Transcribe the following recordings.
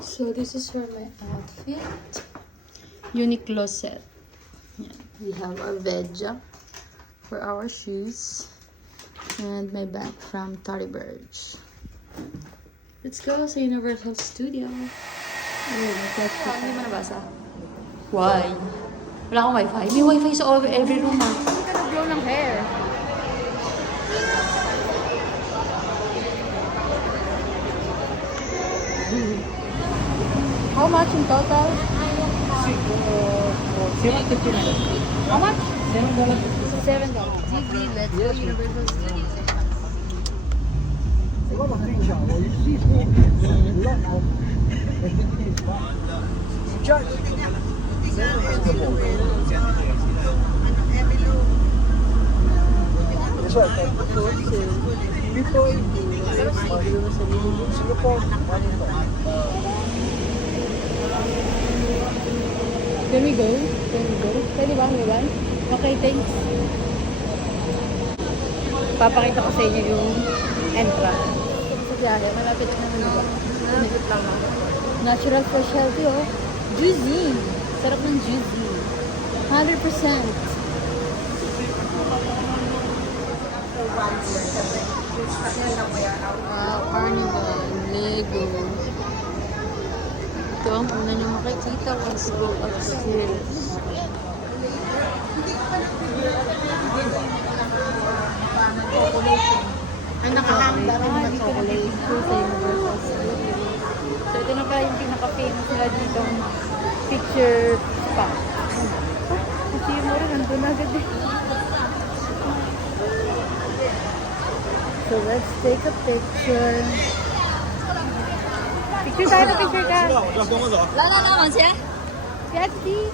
So this is for my outfit. Uniqlo set. Yeah. We have our Veja for our shoes. And my bag from Tory Burch. Let's go sa Universal Studio. Hindi mo nabasa? Why? Wala akong wifi. May wifi sa every room ah. Hindi ka nag-blow ng hair. How much in total? How much? $7. GV, let's go Universal Studio. Can we go? Can we go? Pwede ba? Okay, thanks. Papakita ko sa inyo yung entrance. Sa biyahe, malapit na nila. Malapit lang ako. Natural fresh healthy, oh. Juicy. Sarap ng juicy. 100%. Wow, Carnival, Lego. Ito ang una niyo makikita once you go upstairs. Ang nakahanda rin naman chocolate sa Universal Studio. So ito na pala yung pinaka-famous nila dito picture spot. Kasi mo rin, nandun agad eh. So let's take a picture. Picture tayo, picture ka. Yes, please.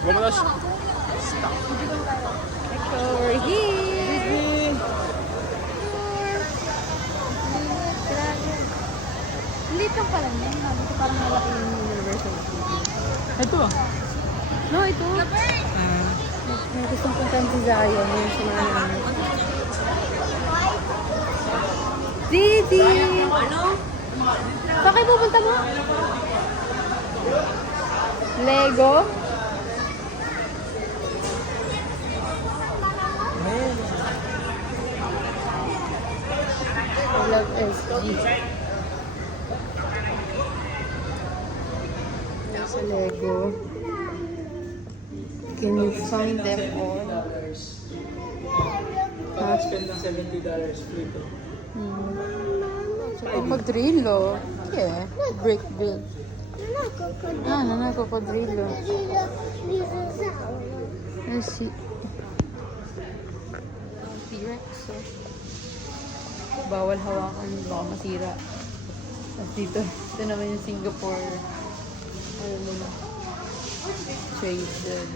Picture over here. Liit lang pala niya. Ito parang malaki yung Universal Studio. Ito ah. No, ito. May gustong puntahan si Zaya. May sumama namin. Didi! Saan kayo pupunta mo? Lego? I love SG. Sa Lego. Can you find them all? Spend ng $70 free to. Cocodrilo. Yeah. Brick build. Cocodrilo. Let's see. T-Rex. Bawal hawakan. Baka masira. At dito naman yung Singapore. Ano nila? Trade design.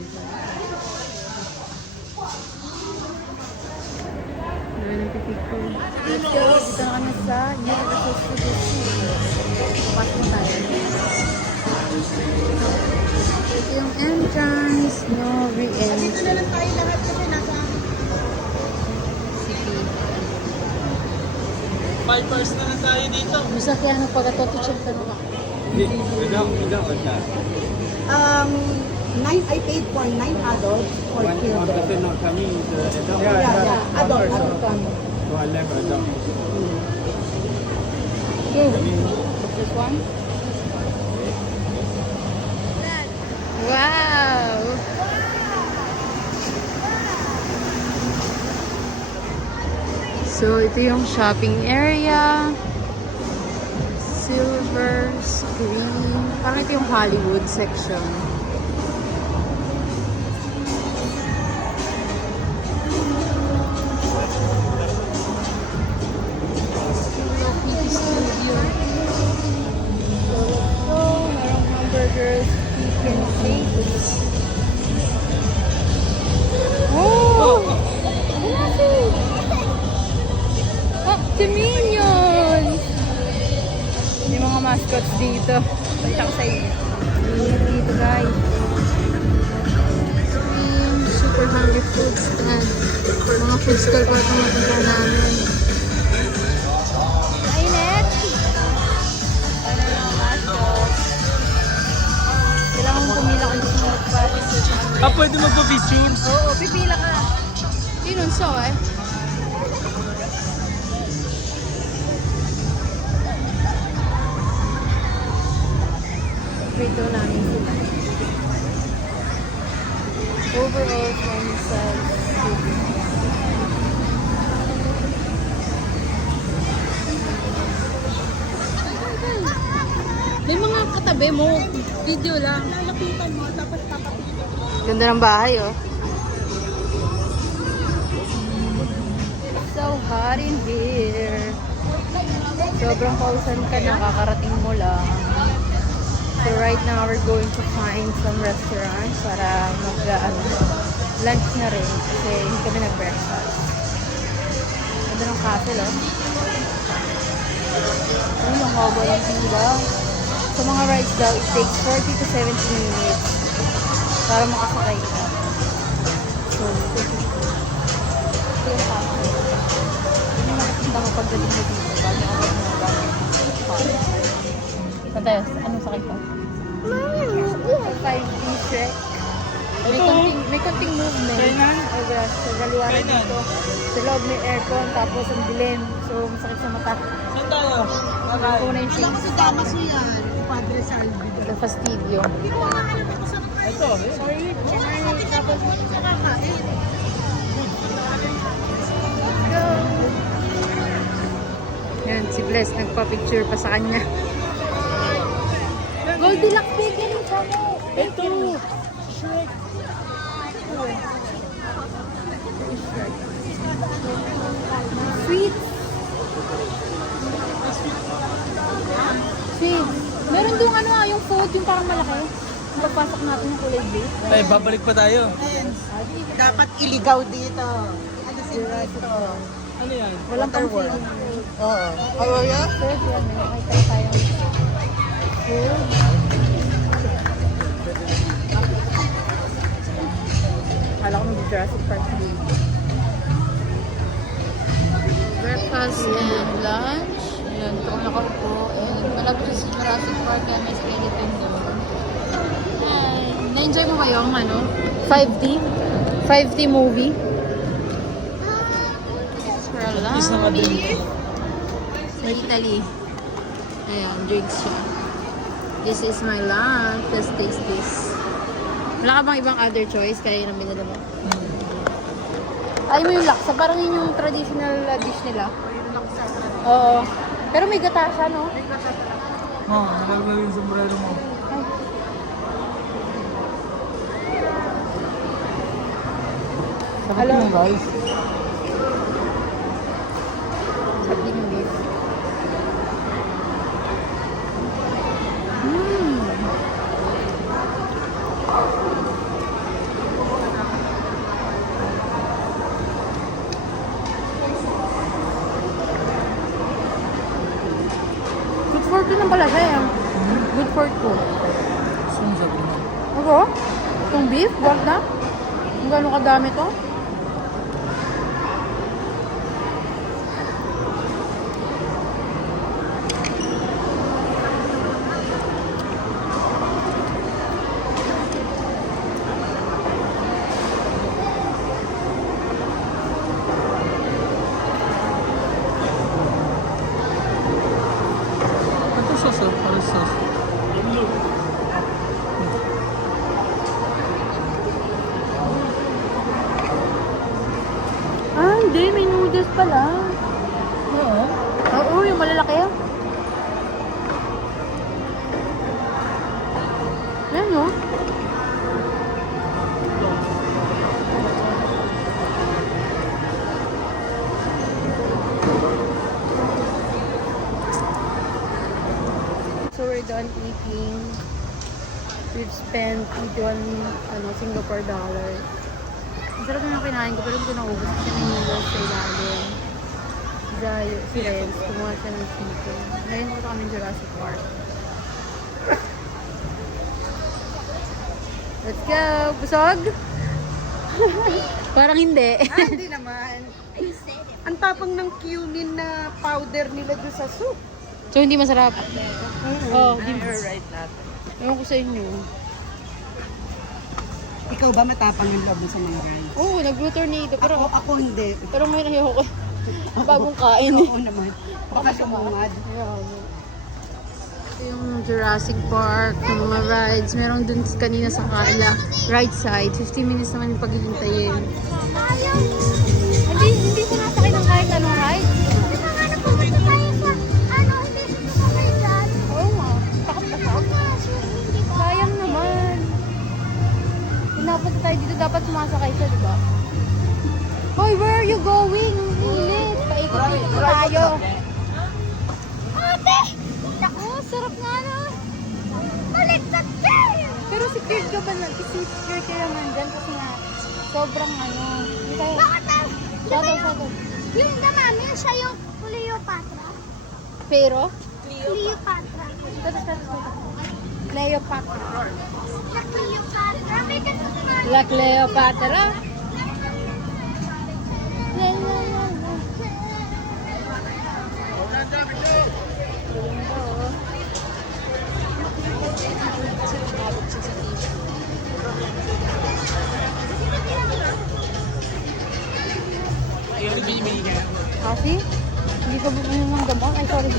Nagpipicture. Let's go. Dito na kami sa Universal Studio. Bukas na tayo. Ito yung entrance. No re-entry. City. 5 hours na lang tayo dito. Bisa kaya ano pagkatoto-check ka naman. Hindi, without wala. I paid for 9 adults, 4 children. Not kami, adult. Yeah, adult kami. So, I left adult. This one? Wow! So, ito yung shopping area. Silver screen. Parang ito yung Hollywood section. Hamburgers, chicken shakes. Oh! Si Minions! Yung mga mascots dito. Pakita ko sa inyo. Dito guys. Super hungry food stand. Mga food stall pa itong mapunta namin. Mainit! Ano yung mascots? Ah, pwede magpa-pictures? Oo, pipila ka. Yun so eh. Prito namin sila. Overall, from size. May mga katabi mo. Video lang. Lalapitan mo, tapos papapicture. Ganda ng bahay, oh. So hot in here. Sobrang pausan ka na, kakarating mo lang. So right now, we're going to find some restaurant para lunch na rin kasi hindi kami nag-breakfast. Ganda ng castle, oh. Ano yung haba ng pila? Sa mga rides daw, it takes 40 to 70 minutes para makasakay ka. So, ito yung castle. Hindi makikita ko pagdating mo dito bago ako mag-gamit. Saan tayo? Anong sakay ko? 5D Shrek. May konting movement. Oh gosh, sa galiwanan dito. Sa loob may aircon, tapos ang dilim. So, masakit sa mata. Saan tayo? Ako na yung Alam ko si Damaso yan. Padre Salvi. sa Fastidio. Ito, sorry. Yan, si Bless nagpa-picture pa sa kanya. Goldilocks bacon yung mo. Ito. Sweet. Sweet. Meron doon yung food, yung parang malaki. Yung pagpasok natin yung kulay blue. Ay, babalik pa tayo. Dapat iligaw dito. Ano dito? Ano yan? Walang pang feeling. Oo. Oh, yeah? Food, yan. May nakita tayong food. Kala ko mag-Jurassic Park. Breakfast and lunch. Ayan, ito ako nakaupo. And malapit sa Jurassic Park na may skeleton doon. Hi! Na-enjoy mo kayo ang 5D? 5D movie? This is for a Is na lunch. din. Sa Italy. Ayan, drinks siya. This is my lunch. Let's taste this. Wala ka bang ibang other choice? Kaya yun ang binala mo. Ay mo yung laksa. Parang yun yung traditional dish nila. Oo. Pero may gata siya, no? Oo, nakalagay yung sombrero mo. Sarap yung guys. Sabi ng beef. Good for two lang pala siya eh. Good for two. Saan sabi mo? Ako? Itong beef? Wag na? Kung gano'ng kadami to? Ito sauce, para sauce. Ah, hindi. May noodles pala. Oo. Oo, yung malalaki. Ayan, no? So, we're done eating. We've spent 81 Singapore dollars. Ang sarap na yung kinain ko, pero hindi ko naubos kasi may noodles sa ilalim. Si Renz, kumuha siya ng chicken. Ngayon punta kami Jurassic Park. Let's go! Busog? Parang hindi. Hindi naman. Ang tapang ng cumin na powder nila doon sa soup. So, hindi masarap? Oh, Right natin. ewan ko sa inyo. Ikaw ba matapang yung loob mo sa mga guys? Oo, nag-tornado. Pero, Ako hindi. pero ngayon ayoko. Bagong kain eh. Oo naman. Baka sumungad. Yung Jurassic Park, yung mga rides. Meron dun kanina sa Kala. Right side. 15 minutes naman yung paghihintayin. Hindi ko nasakay ng kahit anong ride. Oo nga. Takot na takot. Sayang naman. Kung napunta tayo dito, dapat sumasakay siya, di ba? Hoy, where are you going? Ang init. Paikot-ikot tayo. Ate! Naku, sarap nga na. Baliktad tayo! Pero si Kirk ka ba na? Si Kirk ka naman dyan kasi nga sobrang ano. Bakit na? Sato. Yung damami, siya yung Cleopatra. Pero? Cleopatra. Cleopatra. La Cleopatra. May ganun nga. La Cleopatra. Kasi? Hindi ko bumili ng gamot. Ay, sorry.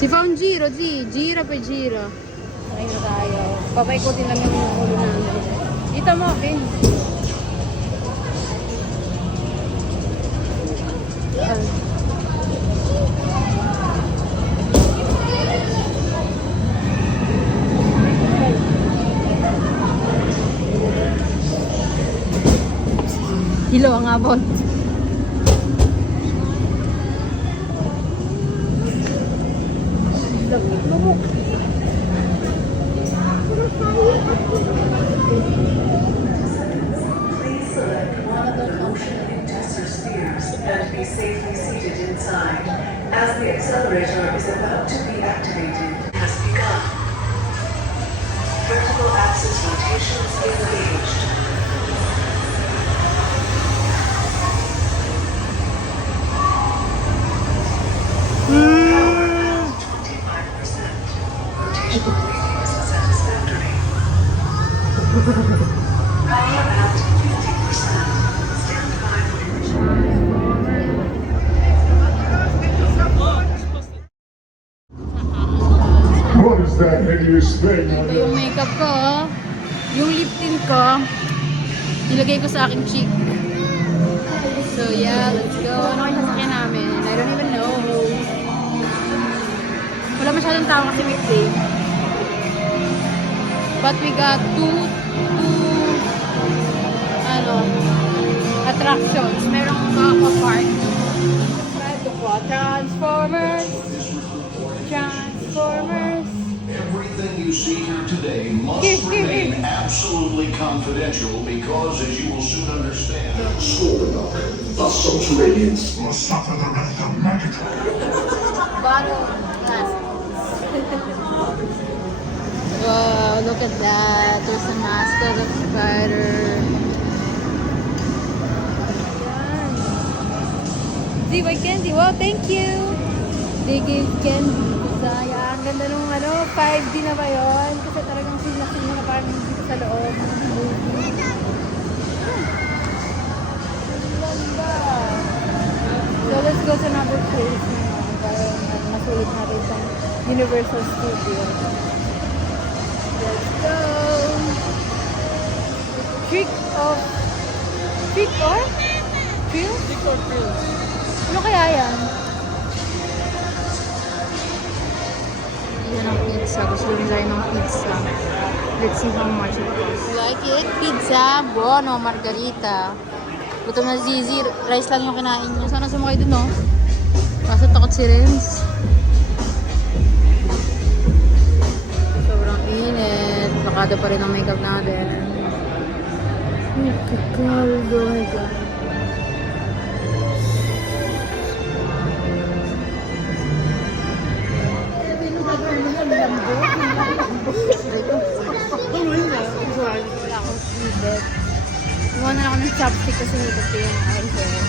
Si fa un giro, G. Gira poi gira. Ayun na tayo. Papaikutin lang yung ulo namin. Dito mo, Vin. Hilo ang abot. And be safely seated inside as the accelerator is about to be activated. Has begun. Vertical axis rotations engaged. Power at 25%. Rotation radius satisfactory. Power at 50%. Stand by for ignition. What is that hideous thing on Ito yung makeup ko, oh. Yung lip tint ko, nilagay ko sa aking cheek. So yeah, let's go. Ano kayo sasakyan namin? I don't even know. Wala masyadong tao kasi weekday. But we got two attractions. Merong aqua park. Transformers. Everything you see here today must remain absolutely confidential because, as you will soon understand, the social radiance will suffer the wrath of Megatron. Bottle glass. Wow, look at that. There's a mask of a spider. Di ba candy? Wow, thank you! They gave candy. Saya, ang ganda nung 5D na ba yun? Kasi talagang feel na parang dito sa loob. Ganda! So let's go to another place na para masulit natin sa Universal Studios. Let's go! Trick or Thrill? Trick or treat. Ano kaya yan? Yan ang pizza. Gusto rin tayo ng pizza. Let's see how much it costs. Like it? Pizza, buono, margarita. Gutom na Zizi. Rice lang yung kinain niya. Sana sumakay dun, no? Kaso takot si Renz. Sobrang init. Bakado pa rin ang makeup natin. Nagkakaldo. Oh my God. Wala akong sibet. Iwan na ako ng chopstick kasi nito yung aking hair.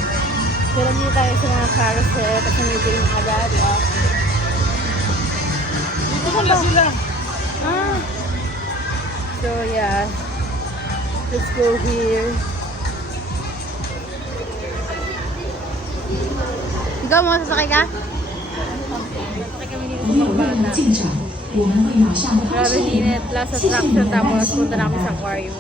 Pero hindi tayo sa mga carousel kasi medyo yung agad. Dito pala sila. Ah. So yeah. Let's go here. Ikaw mo, sasakay ka? Grabe init. Last attraction tapos punta namin sa aquarium.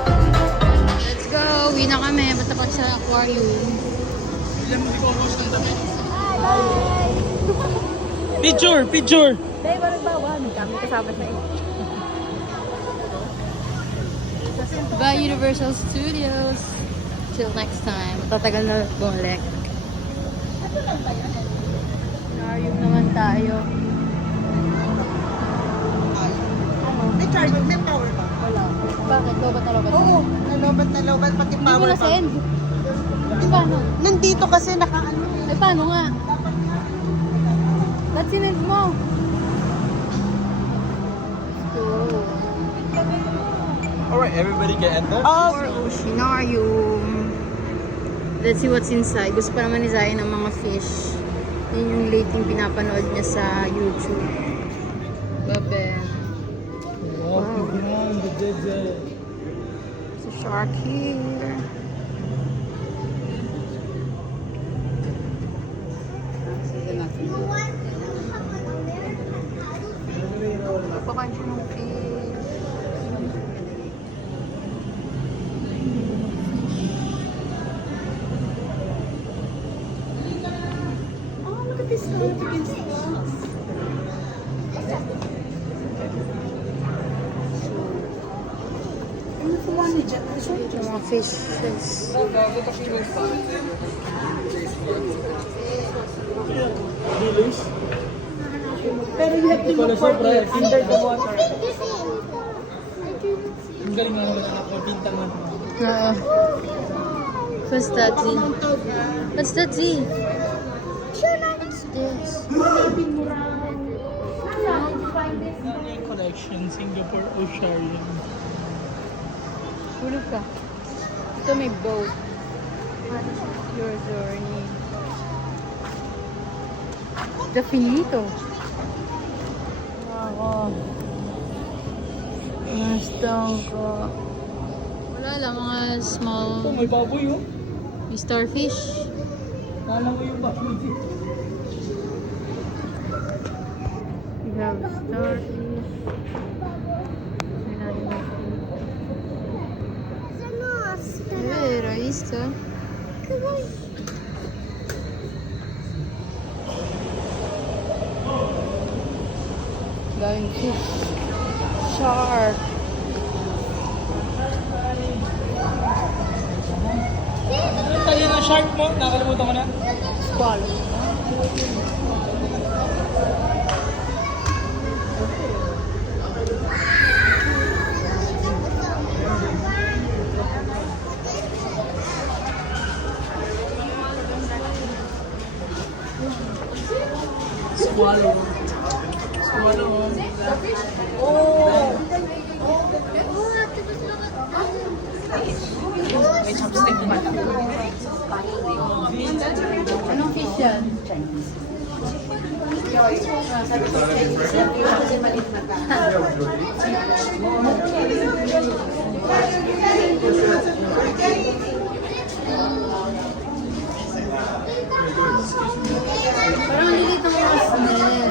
Let's go! Uwi na kami. Basta pa sa aquarium. Picture! Picture! Dahil walang bawal. Kami kasama sa iyo. Bye, Universal Studios! Till next time. Tatagal na bumalik. Aquarium naman tayo. May charge, may power bank. Wala. Bakit? Lobat na lobat? Oo, nalobat, pati Hindi mo power bank. na-send. Paano? Nandito kasi nakaano. Eh, paano nga? Ba't sinend mo? Alright, everybody can enter. Or oceanarium. Let's see what's inside. Gusto pa naman ni Zaya ng mga fish. Yun yung lately pinapanood niya sa YouTube. Babe. Wow, the dead. There's a shark here. Napakain siya ng fish. Oh, look at this significant stuff. Ano po ba ni Jan? Yung mga fishes. Pero you have to look for it. Kinder the water. Ang galing nga naman anak ko, bintang man. What's that, Z? What's that, Z? What's this? Yung collection, Singapore Oceanium. Hulog ka. Ito may boat. Your journey. The finito. Wow. Nastong ko. Wala lang, mga small Oh, may baboy oh. starfish. Nala ko yung baboy. We have starfish. Vero, hai visto? Going fish. Shark. Ano tayo ng shark mo? Nakalimutan ko na. Swallow. Swallow. Swallow. May chopstick pa. Anong fish yan? Parang lilit ang mga snail.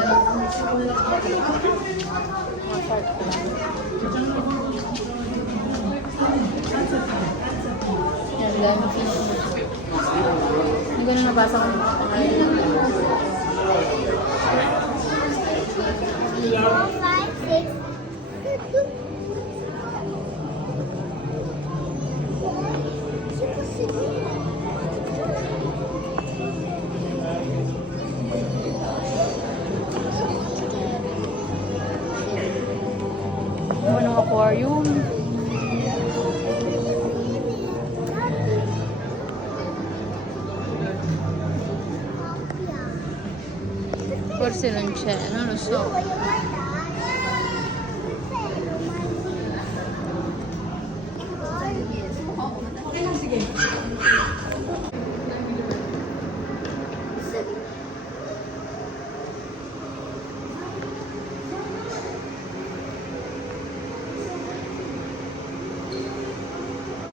Yan, dami fish. Hindi ko na nabasa kung ano pangalan. 4, 5, 6. Ano aquarium? Forse non c'è, non lo so.